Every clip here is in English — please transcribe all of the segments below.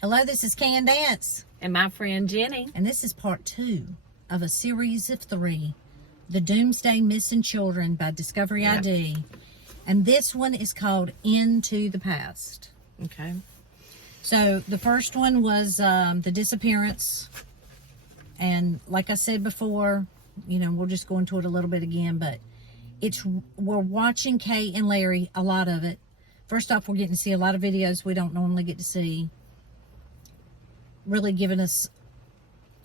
Hello, this is Kay and Dance. And my friend Jenny. And this is part 2 of a series of 3, The Doomsday Missing Children by Discovery ID. And this one is called Into the Past. Okay. So the first one was the disappearance. And like I said before, you know, we'll just go into it a little bit again, but we're watching Kay and Larry, a lot of it. First off, we're getting to see a lot of videos we don't normally get to see. Really giving us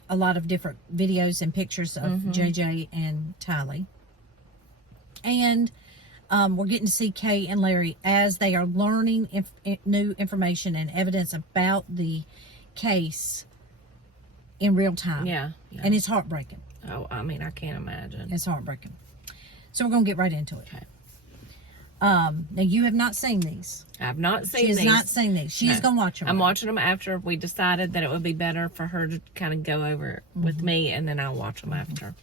a lot of different videos and pictures of JJ and Tylee. And we're getting to see Kay and Larry as they are learning new information and evidence about the case in real time. Yeah. And it's heartbreaking. Oh, I mean, I can't imagine. It's heartbreaking. So we're going to get right into it. Okay. Now, you have not seen these. I've not seen these. these. She has not seen these. She's going to watch them. I'm watching them after we decided that it would be better for her to kind of go over it with me, and then I'll watch them after.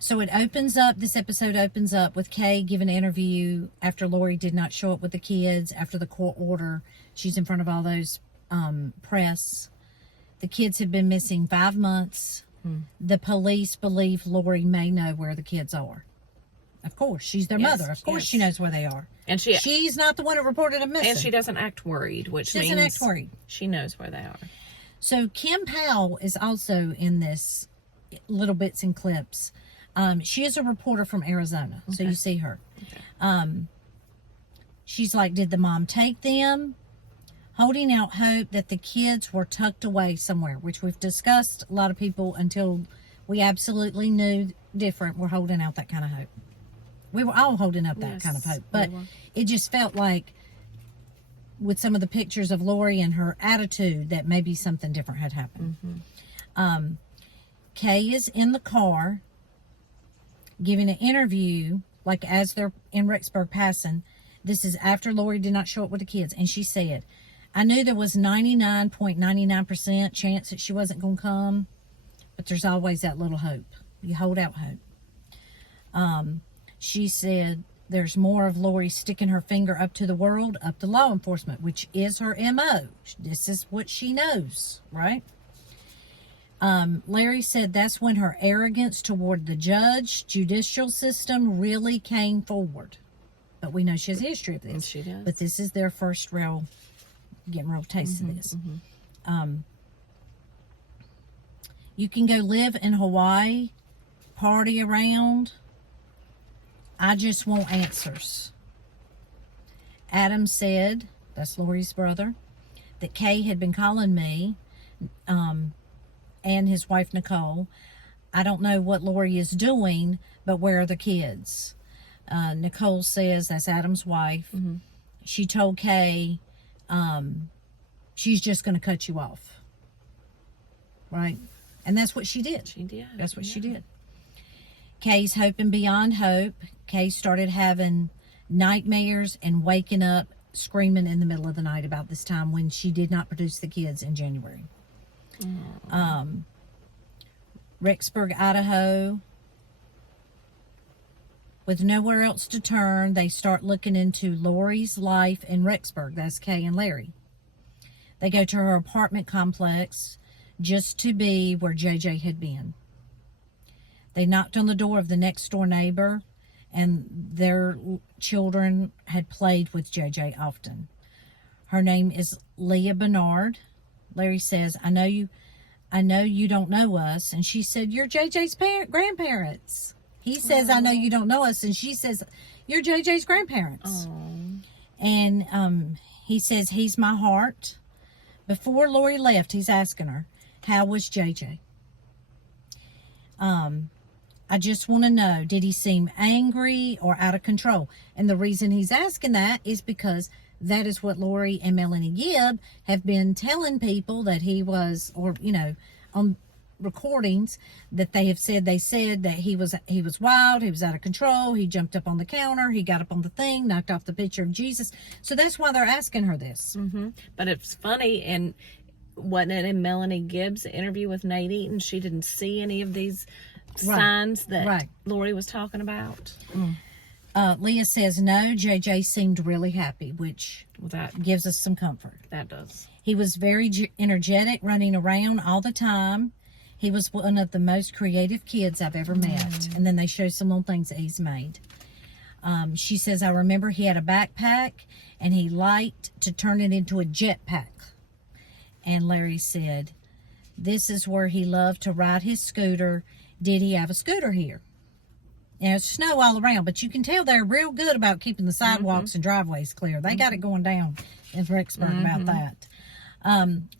So it opens up, this episode opens up with Kay giving an interview after Lori did not show up with the kids after the court order. She's in front of all those press. The kids have been missing 5 months. The police believe Lori may know where the kids are. Of course, she's their mother. Of course she knows where they are. And she's not the one that reported them missing. And she doesn't act worried, which means doesn't act worried. She knows where they are. So Kim Powell is also in this little bits and clips. She is a reporter from Arizona, so you see her. Okay. She's like, did the mom take them? Holding out hope that the kids were tucked away somewhere, which we've discussed. A lot of people, until we absolutely knew different, were holding out that kind of hope. We were all holding up that kind of hope. But it just felt like, with some of the pictures of Lori and her attitude, that maybe something different had happened. Kay is in the car giving an interview, like as they're in Rexburg passing. This is after Lori did not show up with the kids. And she said, I knew there was 99.99% chance that she wasn't going to come, but there's always that little hope. You hold out hope. She said there's more of Lori sticking her finger up to the world, up to law enforcement, which is her MO. This is what she knows, right? Larry said that's when her arrogance toward the judicial system really came forward. But we know she has a history of this. And she does. But this is their first getting real taste of this. You can go live in Hawaii, party around. I just want answers. Adam said, that's Lori's brother, that Kay had been calling me and his wife Nicole. I don't know what Lori is doing, but where are the kids? Nicole says, that's Adam's wife. She told Kay, she's just going to cut you off. Right? And that's what she did. She did. That's what she did. Kay's hoping beyond hope. Kay started having nightmares and waking up screaming in the middle of the night about this time when she did not produce the kids in January. Rexburg, Idaho. With nowhere else to turn, they start looking into Lori's life in Rexburg. That's Kay and Larry. They go to her apartment complex just to be where JJ had been. They knocked on the door of the next door neighbor, and their children had played with JJ often. Her name is Leah Bernard. Larry says, I know you don't know us. And she said, you're JJ's grandparents. He says, I know you don't know us. And she says, you're JJ's grandparents. And he says, he's my heart. Before Lori left, he's asking her, how was JJ? I just want to know, did he seem angry or out of control? And the reason he's asking that is because that is what Lori and Melanie Gibb have been telling people that he was, or, you know, on recordings that they have said, that he was wild, he was out of control, he jumped up on the counter, he got up on the thing, knocked off the picture of Jesus. So that's why they're asking her this. But it's funny, and wasn't it in Melanie Gibb's interview with Nate Eaton, she didn't see any of these signs that Lori was talking about. Leah says no. JJ seemed really happy, which Well, that gives us some comfort. does. He was very energetic, running around all the time. He was one of the most creative kids I've ever met. And then they show some little things that he's made. She says, I remember he had a backpack and he liked to turn it into a jetpack. And Larry said, this is where he loved to ride his scooter. Did he have a scooter here? And there's snow all around, but you can tell they're real good about keeping the sidewalks and driveways clear. They got it going down in Rexburg about that.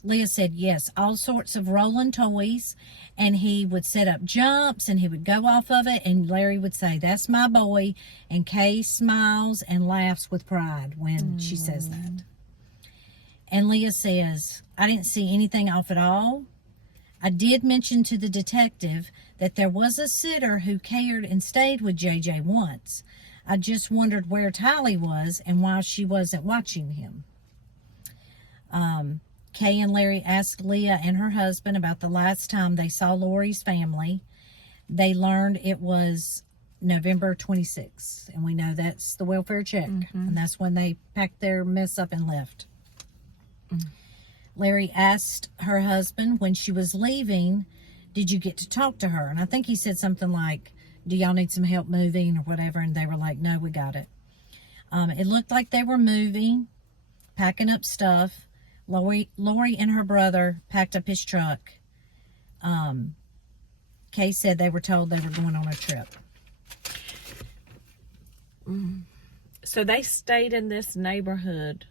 Leah said, yes, all sorts of rolling toys, and he would set up jumps and he would go off of it, and Larry would say, that's my boy, and Kay smiles and laughs with pride when she says that. And Leah says, I didn't see anything off at all. I did mention to the detective that there was a sitter who cared and stayed with JJ once. I just wondered where Tylee was and why she wasn't watching him. Kay and Larry asked Leah and her husband about the last time they saw Lori's family. They learned it was November 26th, and we know that's the welfare check, and that's when they packed their mess up and left. Larry asked her husband when she was leaving, did you get to talk to her? And I think he said something like, do y'all need some help moving or whatever? And they were like, no, we got it. It looked like they were moving, packing up stuff. Lori and her brother packed up his truck. Kay said they were told they were going on a trip. So they stayed in this neighborhood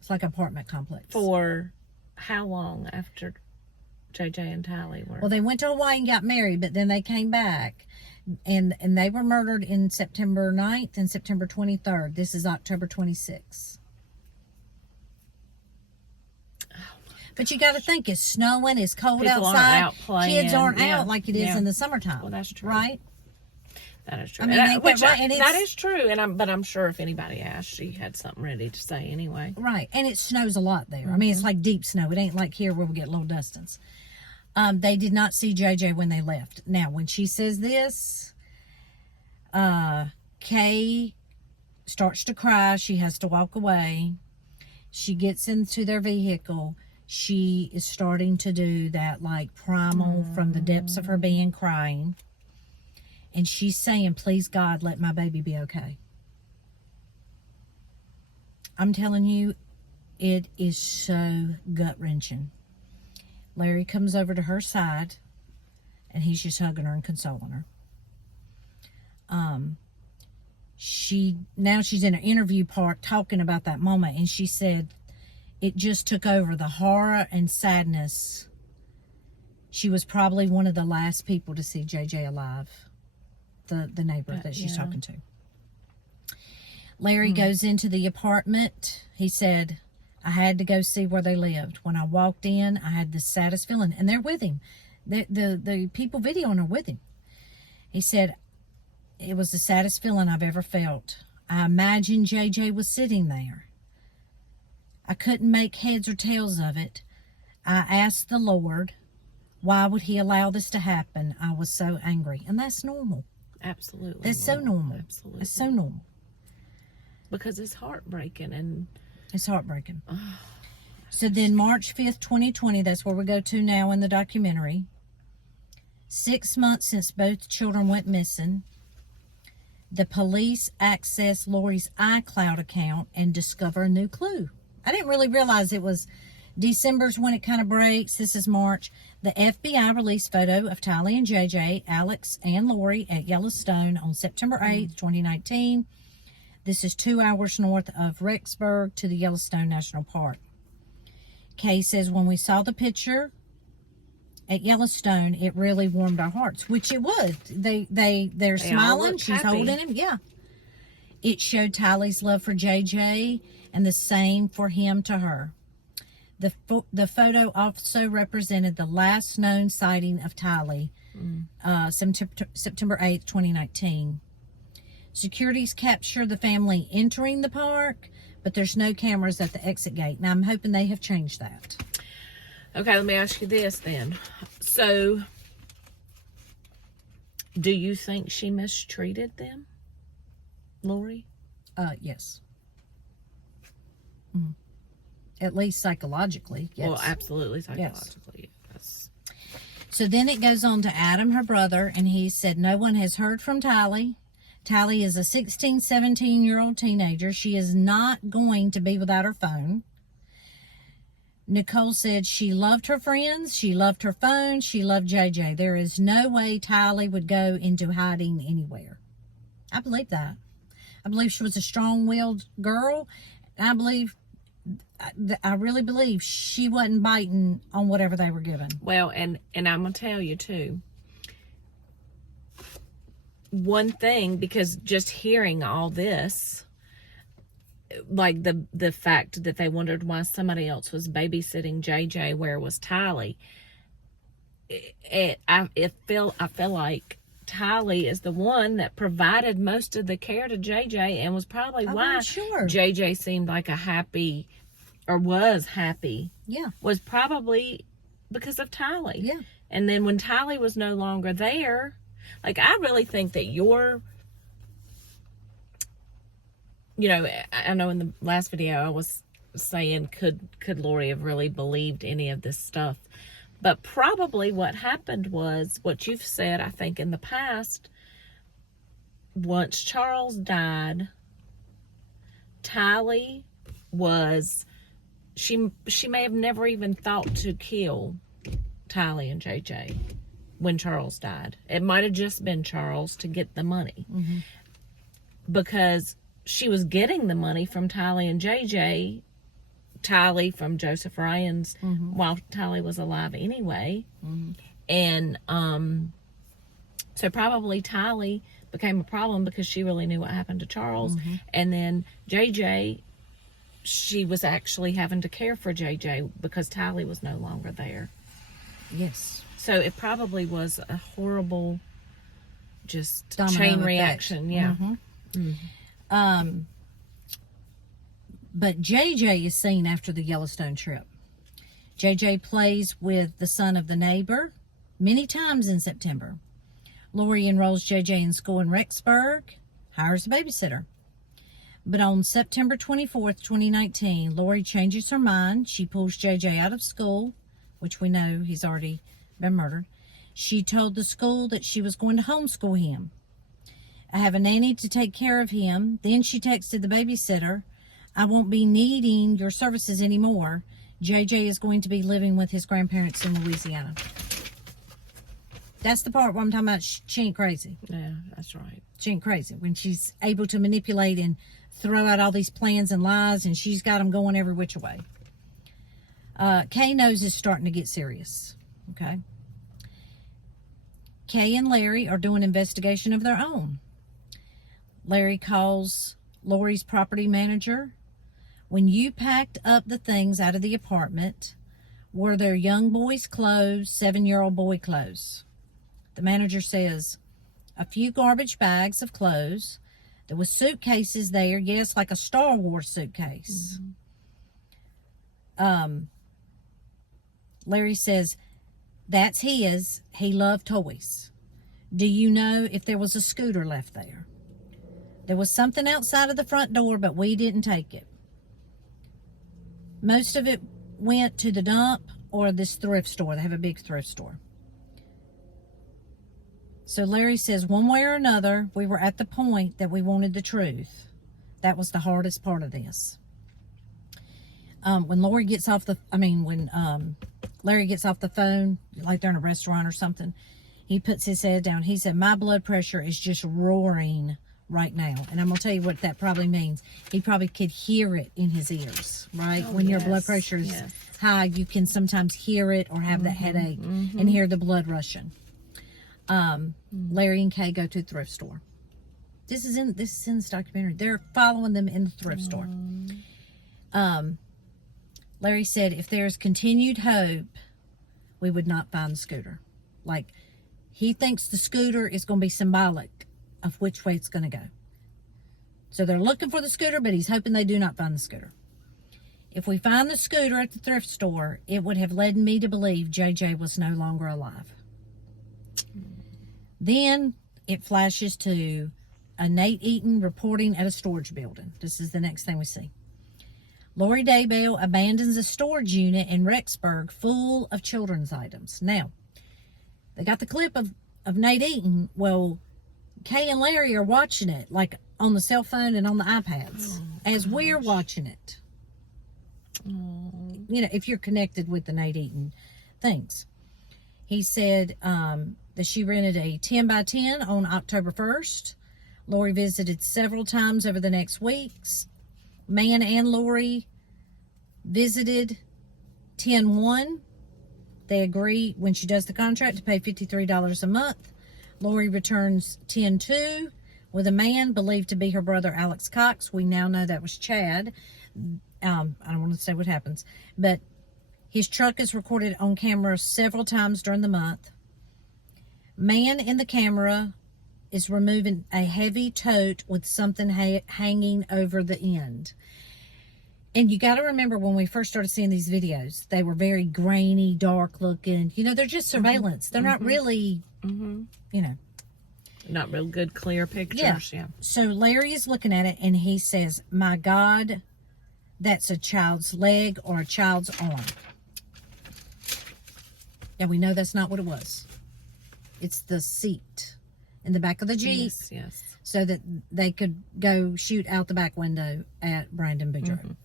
It's like an apartment complex. for how long after JJ and Tylee were? Well, they went to Hawaii and got married, but then they came back. And they were murdered in September 9th and September 23rd. This is October 26th. But you got to think, it's snowing, it's cold People aren't outside. out playing. Kids aren't Yeah. out like it is Yeah. in the summertime. Well, that's true. Right? That is true. I mean, ain't that right? And that it's- is true. But I'm sure if anybody asked, she had something ready to say anyway. Right. And it snows a lot there. I mean, it's like deep snow. It ain't like here where we get little dustings. They did not see JJ when they left. Now, when she says this, Kay starts to cry. She has to walk away. She gets into their vehicle. She is starting to do that like primal from the depths of her being crying. And she's saying, please God, let my baby be okay. I'm telling you, it is so gut-wrenching. Larry comes over to her side, and he's just hugging her and consoling her. Now she's in an interview part talking about that moment, and she said it just took over the horror and sadness. She was probably one of the last people to see JJ alive, the neighbor that she's talking to. Larry goes into the apartment. He said, I had to go see where they lived. When I walked in, I had the saddest feeling. And they're with him. The people videoing are with him. He said, it was the saddest feeling I've ever felt. I imagined JJ was sitting there. I couldn't make heads or tails of it. I asked the Lord, why would he allow this to happen? I was so angry. And that's normal. Absolutely. That's so normal. Absolutely. It's so normal. Because it's heartbreaking and It's heartbreaking. So then March 5th, 2020, that's where we go to now in the documentary. 6 months since both children went missing. The police access Lori's iCloud account and discover a new clue. I didn't really realize it was December's when it kind of breaks. This is March. The FBI released photo of Tylee and JJ, Alex, and Lori at Yellowstone on September 8th, 2019. This is 2 hours north of Rexburg to the Yellowstone National Park. Kay says, when we saw the picture at Yellowstone, it really warmed our hearts, which it would. They're all smiling. look She's happy. holding him. Yeah. It showed Tylee's love for JJ and the same for him to her. The photo also represented the last known sighting of Tylee, September 8th, 2019. Security's captured the family entering the park, but there's no cameras at the exit gate. Now, I'm hoping they have changed that. Okay, let me ask you this then. So, do you think she mistreated them? Lori? Yes. Mhm. At least psychologically, yes. Well, absolutely psychologically. Yes. So then it goes on to Adam, her brother, and he said, no one has heard from Tally. Tally is a 16, 17-year-old teenager. She is not going to be without her phone. Nicole said she loved her friends, she loved her phone, she loved JJ. There is no way Tally would go into hiding anywhere. I believe that. I believe she was a strong-willed girl. I really believe she wasn't biting on whatever they were given. Well, and I'm going to tell you, too. One thing, because just hearing all this, like the fact that they wondered why somebody else was babysitting JJ, where was Tally? I feel like Tally is the one that provided most of the care to JJ, and was probably why JJ seemed like a happy, or was happy. Yeah. Was probably because of Tally. Yeah. And then when Tally was no longer there, like, I really think that I know in the last video I was saying, could Lori have really believed any of this stuff? But probably what happened was what you've said, I think, in the past. Once Charles died, Tally was, she may have never even thought to kill Tally and JJ when Charles died. It might have just been Charles to get the money. Mm-hmm. Because she was getting the money from Tally and JJ, Tally from Joseph Ryan's, mm-hmm. while Tally was alive anyway. Mm-hmm. And so probably Tally became a problem because she really knew what happened to Charles. Mm-hmm. And then JJ, she was actually having to care for JJ because Tally was no longer there. Yes. So it probably was a horrible, just domino chain effect. Reaction. Yeah. Mm-hmm. Mm-hmm. But JJ is seen after the Yellowstone trip. JJ plays with the son of the neighbor many times in September. Lori enrolls JJ in school in Rexburg, hires a babysitter. But on September 24th, 2019, Lori changes her mind. She pulls JJ out of school, which we know he's already been murdered. She told the school that she was going to homeschool him. I have a nanny to take care of him. Then she texted the babysitter, I won't be needing your services anymore. JJ is going to be living with his grandparents in Louisiana. That's the part where I'm talking about she ain't crazy. Yeah, that's right. She ain't crazy. When she's able to manipulate and throw out all these plans and lies, and she's got them going every which way. Kay knows it's starting to get serious. Okay. Kay and Larry are doing an investigation of their own. Larry calls Lori's property manager. When you packed up the things out of the apartment, were there young boy's clothes, 7-year-old boy clothes? The manager says, a few garbage bags of clothes. There was suitcases there. Yes, like a Star Wars suitcase. Mm-hmm. Larry says, that's his. He loved toys. Do you know if there was a scooter left there? There was something outside of the front door, but we didn't take it. Most of it went to the dump or this thrift store. They have a big thrift store. So Larry says, one way or another, we were at the point that we wanted the truth. That was the hardest part of this. When Larry gets off the phone, like they're in a restaurant or something, he puts his head down. He said, my blood pressure is just roaring right now. And I'm going to tell you what that probably means. He probably could hear it in his ears, right? Oh, when your blood pressure is high, you can sometimes hear it or have that headache and hear the blood rushing. Larry and Kay go to the thrift store. This is in this documentary. They're following them in the thrift store. Larry said, if there's continued hope, we would not find the scooter. Like, he thinks the scooter is going to be symbolic of which way it's going to go. So they're looking for the scooter, but he's hoping they do not find the scooter. If we find the scooter at the thrift store, it would have led me to believe JJ was no longer alive. Then it flashes to Nate Eaton reporting at a storage building. This is the next thing we see. Lori Daybell abandons a storage unit in Rexburg full of children's items. Now, they got the clip of Nate Eaton. Well, Kay and Larry are watching it, like on the cell phone and on the iPads, as we're watching it. You know, if you're connected with the Nate Eaton things. He said that she rented a 10 by 10 on October 1st. Lori visited several times over the next weeks. Man and Lori visited 10-1. They agree when she does the contract to pay $53 a month. Lori returns 10-2 with a man believed to be her brother Alex Cox. We now know that was Chad. I don't want to say what happens, but his truck is recorded on camera several times during the month. Man in the camera is removing a heavy tote with something hanging over the end. And you got to remember, when we first started seeing these videos, they were very grainy, dark looking. You know, they're just surveillance. They're not really, you know. Not real good, clear pictures. Yeah. So Larry is looking at it and he says, "My God, that's a child's leg or a child's arm." And we know that's not what it was. It's the seat in the back of the Jeep. Yes. So that they could go shoot out the back window at Brandon Boudreaux.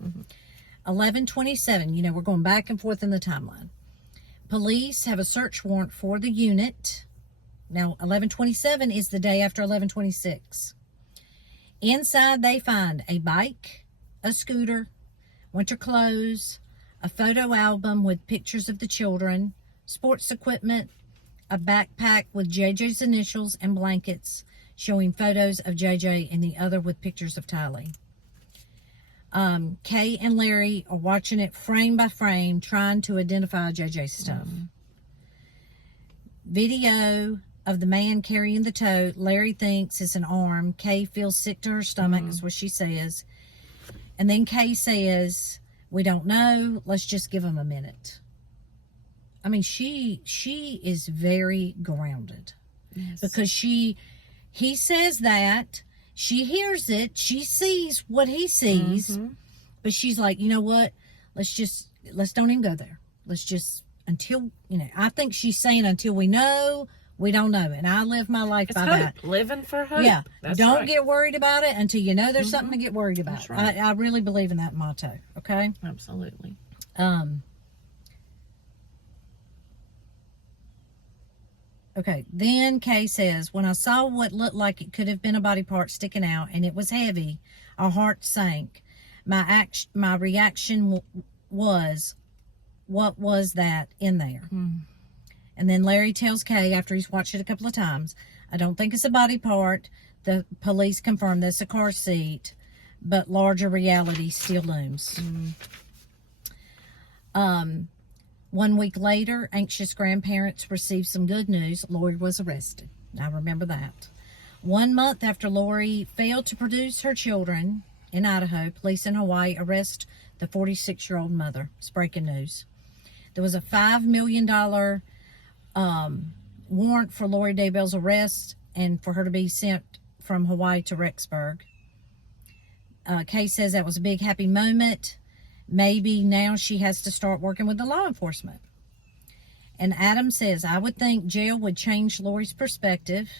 11:27, you know, we're going back and forth in the timeline. Police have a search warrant for the unit. Now, 11:27 is the day after 11:26. Inside, they find a bike, a scooter, winter clothes, a photo album with pictures of the children, sports equipment, a backpack with JJ's initials and blankets showing photos of JJ, and the other with pictures of Tylee. Kay and Larry are watching it frame by frame, trying to identify JJ's stuff. Video of the man carrying the tote. Larry thinks it's an arm. Kay feels sick to her stomach, is what she says. And then Kay says, "We don't know. Let's just give him a minute." I mean, she is very grounded. Yes. Because he says that, she hears it, she sees what he sees, but she's like, you know what? Let's don't even go there. Let's just, until, you know, I think she's saying until we know, we don't know. And I live my life by that. Living for hope. Yeah. That's Don't right. get worried about it until you know there's something to get worried about. That's right. I really believe in that motto. Okay. Absolutely. Okay, then Kay says, "When I saw what looked like it could have been a body part sticking out and it was heavy, our heart sank. My reaction was, what was that in there?" And then Larry tells Kay, after he's watched it a couple of times, "I don't think it's a body part. The police confirm this a car seat, but larger reality still looms." 1 week later, anxious grandparents received some good news. Lori was arrested. I remember that. 1 month after Lori failed to produce her children in Idaho, police in Hawaii arrest the 46-year-old mother. It's breaking news. There was a $5 million warrant for Lori Daybell's arrest and for her to be sent from Hawaii to Rexburg. Kay says that was a big happy moment. Maybe now she has to start working with the law enforcement. And Adam says, "I would think jail would change Lori's perspective.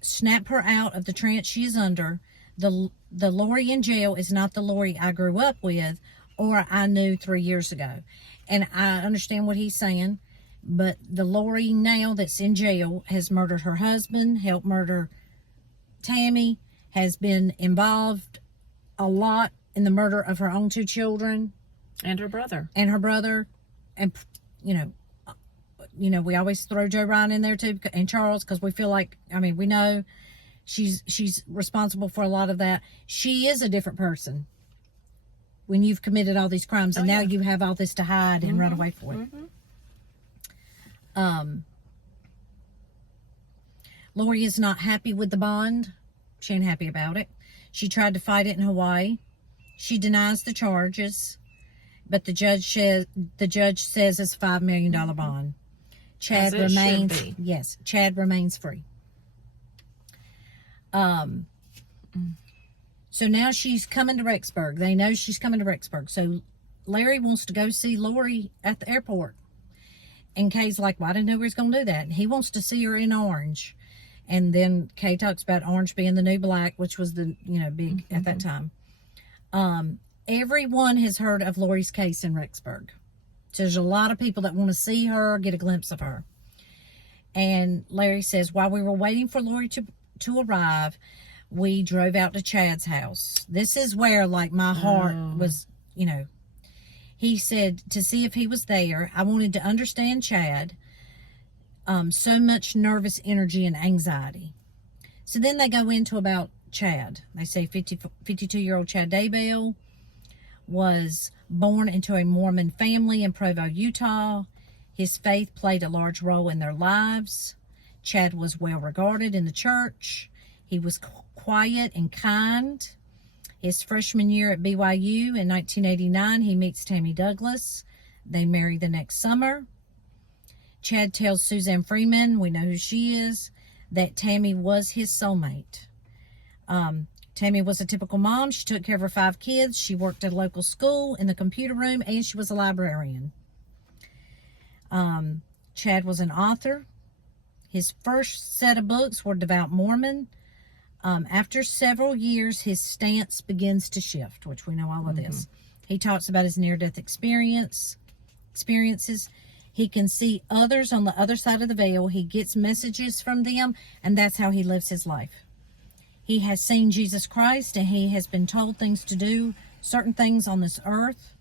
Snap her out of the trance she is under. The Lori in jail is not the Lori I grew up with or I knew 3 years ago." And I understand what he's saying, but the Lori now that's in jail has murdered her husband, helped murder Tammy, has been involved a lot in the murder of her own 2 children. And her brother. And, you know, we always throw Joe Ryan in there too, and Charles, because we feel like, I mean, we know she's responsible for a lot of that. She is a different person when you've committed all these crimes, and now you have all this to hide and run away for it. Lori is not happy with the bond. She ain't happy about it. She tried to fight it in Hawaii. She denies the charges, but the judge says it's a $5 million bond. Chad As it should remains, be. yes, Chad remains free. So now she's coming to Rexburg. They know she's coming to Rexburg. So Larry wants to go see Lori at the airport. And Kay's like, well, I didn't know we was going to do that. And he wants to see her in orange. And then Kay talks about orange being the new black, which was the, big at that time. Everyone has heard of Lori's case in Rexburg. So there's a lot of people that want to see her, get a glimpse of her. And Larry says, while we were waiting for Lori to arrive, we drove out to Chad's house. This is where, like, my heart was, He said to see if he was there. I wanted to understand Chad. So much nervous energy and anxiety. So then they go into about Chad. They say 52-year-old Chad Daybell was born into a Mormon family in Provo, Utah. His faith played a large role in their lives. Chad was well regarded in the church. He was quiet and kind. His freshman year at BYU in 1989, he meets Tammy Douglas. They marry the next summer. Chad tells Suzanne Freeman, we know who she is, that Tammy was his soulmate. Tammy was a typical mom. She took care of her 5 kids. She worked at a local school in the computer room, and she was a librarian. Chad was an author. His first set of books were Devout Mormon. After several years, his stance begins to shift, which we know all of this. He talks about his near-death experiences. He can see others on the other side of the veil. He gets messages from them, and that's how he lives his life. He has seen Jesus Christ, and he has been told things to do, certain things on this earth.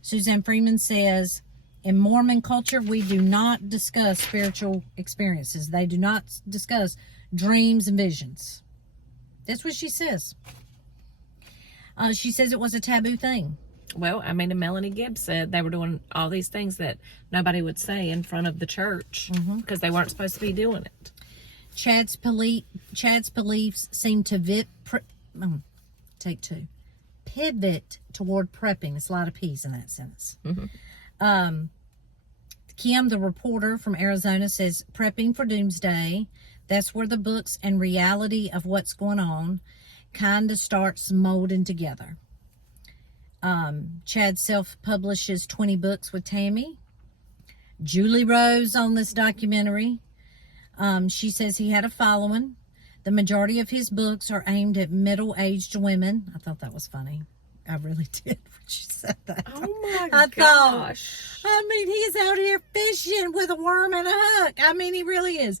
Suzanne Freeman says, in Mormon culture, we do not discuss spiritual experiences. They do not discuss dreams and visions. That's what she says. She says it was a taboo thing. Well, I mean, and Melanie Gibbs said they were doing all these things that nobody would say in front of the church because they weren't supposed to be doing it. Chad's beliefs seem to pivot toward prepping. There's a lot of P's in that sentence. Kim, the reporter from Arizona, says prepping for Doomsday. That's where the books and reality of what's going on kind of starts molding together. Chad self-publishes 20 books with Tammy. Julie Rose on this documentary. She says he had a following. The majority of his books are aimed at middle-aged women. I thought that was funny. I really did when she said that. Oh my gosh. He's out here fishing with a worm and a hook. He really is.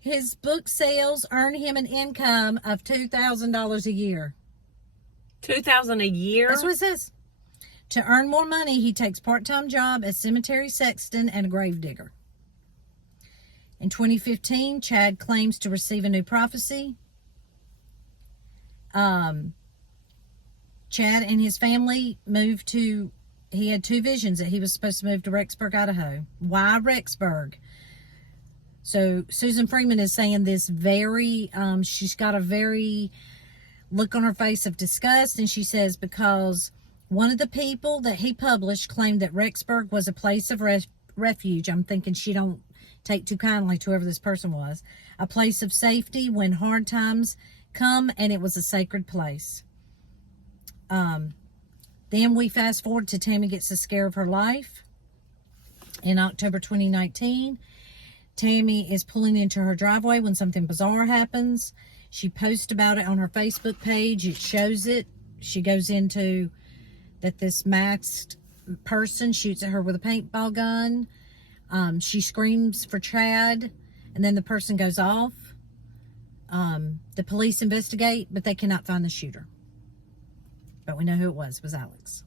His book sales earn him an income of $2,000 a year. $2,000 a year? That's what it says. To earn more money, he takes part-time job as cemetery sexton and a grave digger. In 2015, Chad claims to receive a new prophecy. Chad and his family he had 2 visions that he was supposed to move to Rexburg, Idaho. Why Rexburg? So Susan Freeman is saying this she's got a very look on her face of disgust, and she says because one of the people that he published claimed that Rexburg was a place of refuge. I'm thinking she don't take too kindly to whoever this person was. A place of safety when hard times come, and it was a sacred place. Then we fast forward to Tammy gets the scare of her life. In October 2019, Tammy is pulling into her driveway when something bizarre happens. She posts about it on her Facebook page. It shows it. She goes into that this masked person shoots at her with a paintball gun. She screams for Chad, and then the person goes off. The police investigate, but they cannot find the shooter. But we know who it was. It was Alex.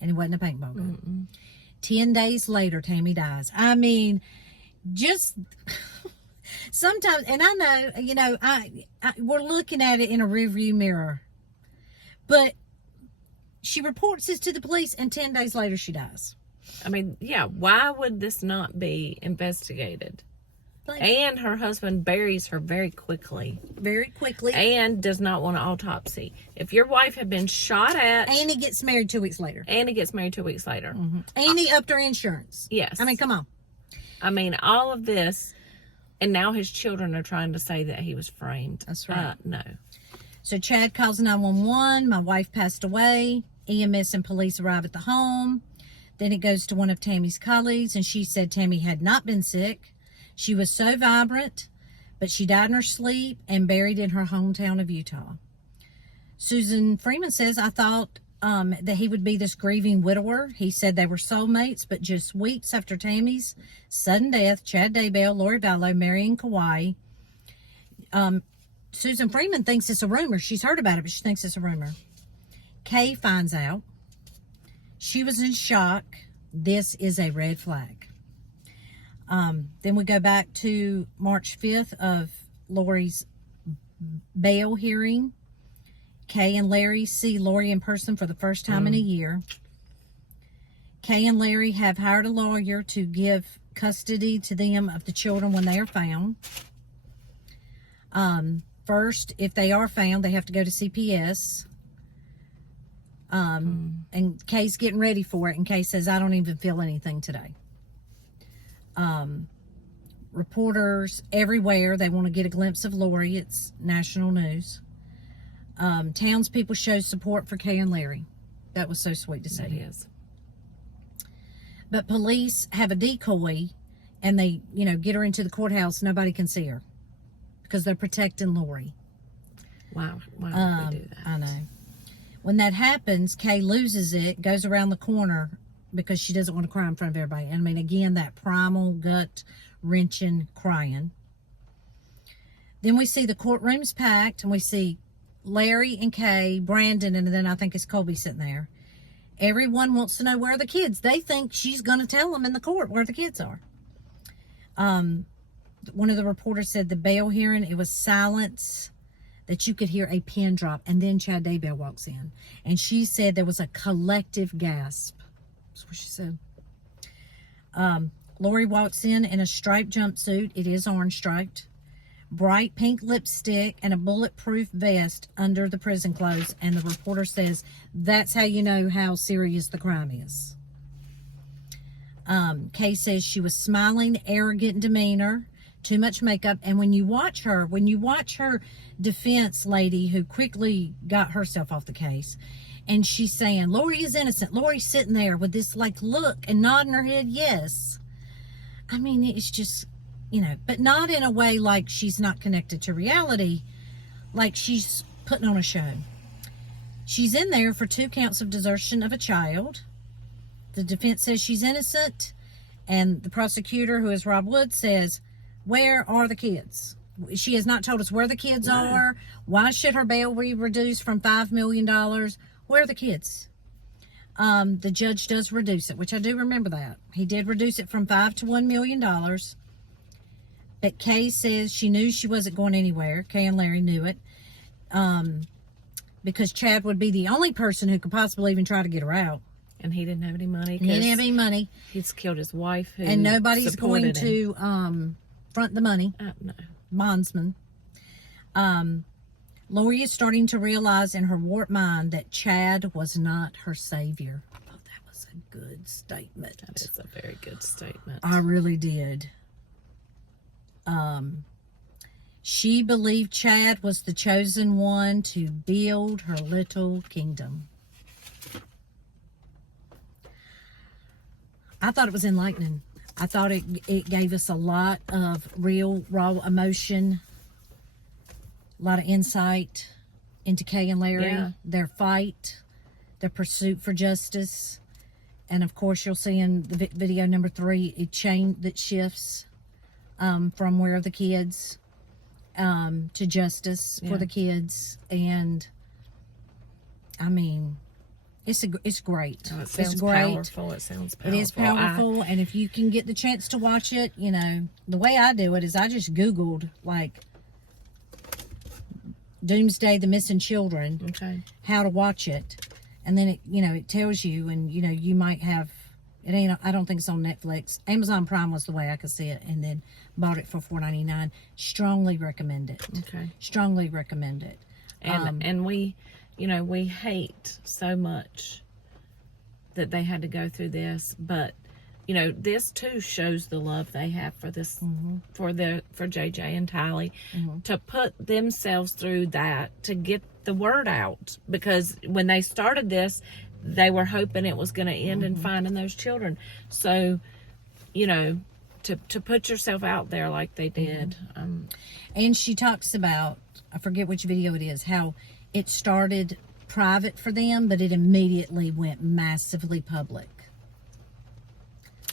And it wasn't a paintball gun. 10 days later, Tammy dies. Just sometimes, and I know, we're looking at it in a rearview mirror, but she reports this to the police, and 10 days later she dies. Why would this not be investigated? And her husband buries her very quickly. And does not want an autopsy. If your wife had been shot at... And he gets married 2 weeks later. And he upped her insurance. And he upped her insurance. Yes. Come on. I mean, all of this, and now his children are trying to say that he was framed. That's right. No. So Chad calls 911. My wife passed away. EMS and police arrive at the home. Then it goes to one of Tammy's colleagues, and she said Tammy had not been sick. She was so vibrant, but she died in her sleep and buried in her hometown of Utah. Susan Freeman says, I thought that he would be this grieving widower. He said they were soulmates, but just weeks after Tammy's sudden death, Chad Daybell, Lori Vallow, marrying Kauai. Susan Freeman thinks it's a rumor. She's heard about it, but she thinks it's a rumor. Kay finds out. She was in shock. This is a red flag. Then we go back to March 5th of Lori's bail hearing. Kay and Larry see Lori in person for the first time in a year. Kay and Larry have hired a lawyer to give custody to them of the children when they are found. First, if they are found, they have to go to CPS. And Kay's getting ready for it, and Kay says, I don't even feel anything today. Reporters everywhere, they want to get a glimpse of Lori. It's national news. Townspeople show support for Kay and Larry. That was so sweet to see. It is. But police have a decoy, and they, get her into the courthouse. Nobody can see her because they're protecting Lori. Wow. Why would we do that? I know. When that happens, Kay loses it, goes around the corner because she doesn't want to cry in front of everybody. And I mean, again, that primal, gut-wrenching crying. Then we see the courtroom's packed, and we see Larry and Kay, Brandon, and then I think it's Colby sitting there. Everyone wants to know where are the kids. They think she's going to tell them in the court where the kids are. One of the reporters said the bail hearing, it was silence, that you could hear a pin drop, and then Chad Daybell walks in. And she said there was a collective gasp. That's what she said. Lori walks in a striped jumpsuit. It is orange striped. Bright pink lipstick and a bulletproof vest under the prison clothes. And the reporter says, that's how you know how serious the crime is. Kay says she was smiling, arrogant demeanor, too much makeup. And when you watch her defense lady who quickly got herself off the case, and she's saying, Lori is innocent. Lori's sitting there with this look and nodding her head, yes. I mean, it's just, but not in a way like she's not connected to reality, like she's putting on a show. She's in there for 2 counts of desertion of a child. The defense says she's innocent, and the prosecutor, who is Rob Wood, says, where are the kids? She has not told us where the kids are. Why should her bail be reduced from $5 million? Where are the kids? The judge does reduce it, which I do remember that. He did reduce it from $5 to $1 million. But Kay says she knew she wasn't going anywhere. Kay and Larry knew it. Because Chad would be the only person who could possibly even try to get her out. And he didn't have any money. He didn't have any money. He's killed his wife, who and nobody's going supported to front the money. No. Bondsman. Lori is starting to realize in her warped mind that Chad was not her savior. Oh, that was a good statement. That is a very good statement. I really did. She believed Chad was the chosen one to build her little kingdom. I thought it was enlightening. I thought it gave us a lot of real, raw emotion, a lot of insight into Kay and Larry, their fight, their pursuit for justice. And of course, you'll see in the video number 3, a chain that shifts from where are the kids to justice for the kids. And I mean, it's great. Oh, it sounds it's great. Powerful. It sounds powerful. It is powerful. And if you can get the chance to watch it, the way I do it is I just Googled Doomsday, the missing children, how to watch it. And then it tells you, and you might have, I don't think it's on Netflix. Amazon Prime was the way I could see it, and then bought it for $4.99. Strongly recommend it. Okay. Strongly recommend it. And we hate so much that they had to go through this, but you know, this too shows the love they have for this, for JJ and Tylee, to put themselves through that to get the word out. Because when they started this, they were hoping it was going to end in finding those children. So, you know, to put yourself out there like they did. And she talks about, I forget which video it is, how it started private for them, but it immediately went massively public.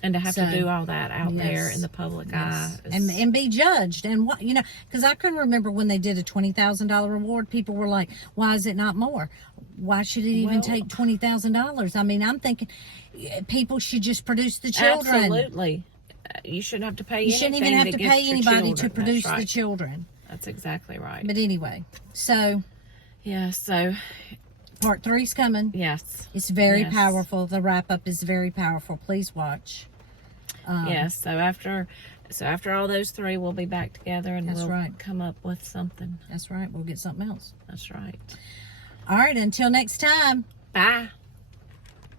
And to have to do all that out there in the public eye. And be judged. And what, you know, because I can remember when they did a $20,000 reward, people were like, why is it not more? Why should it even take $20,000? I mean, I'm thinking people should just produce the children. Absolutely. You shouldn't have to pay anything. You shouldn't even have to pay anybody to produce the children. That's exactly right. But anyway, so. Yeah, so. Part 3's coming. Yes. It's very powerful. The wrap-up is very powerful. Please watch. Yes, so after all those 3, we'll be back together and we'll come up with something. That's right. We'll get something else. That's right. All right. Until next time. Bye.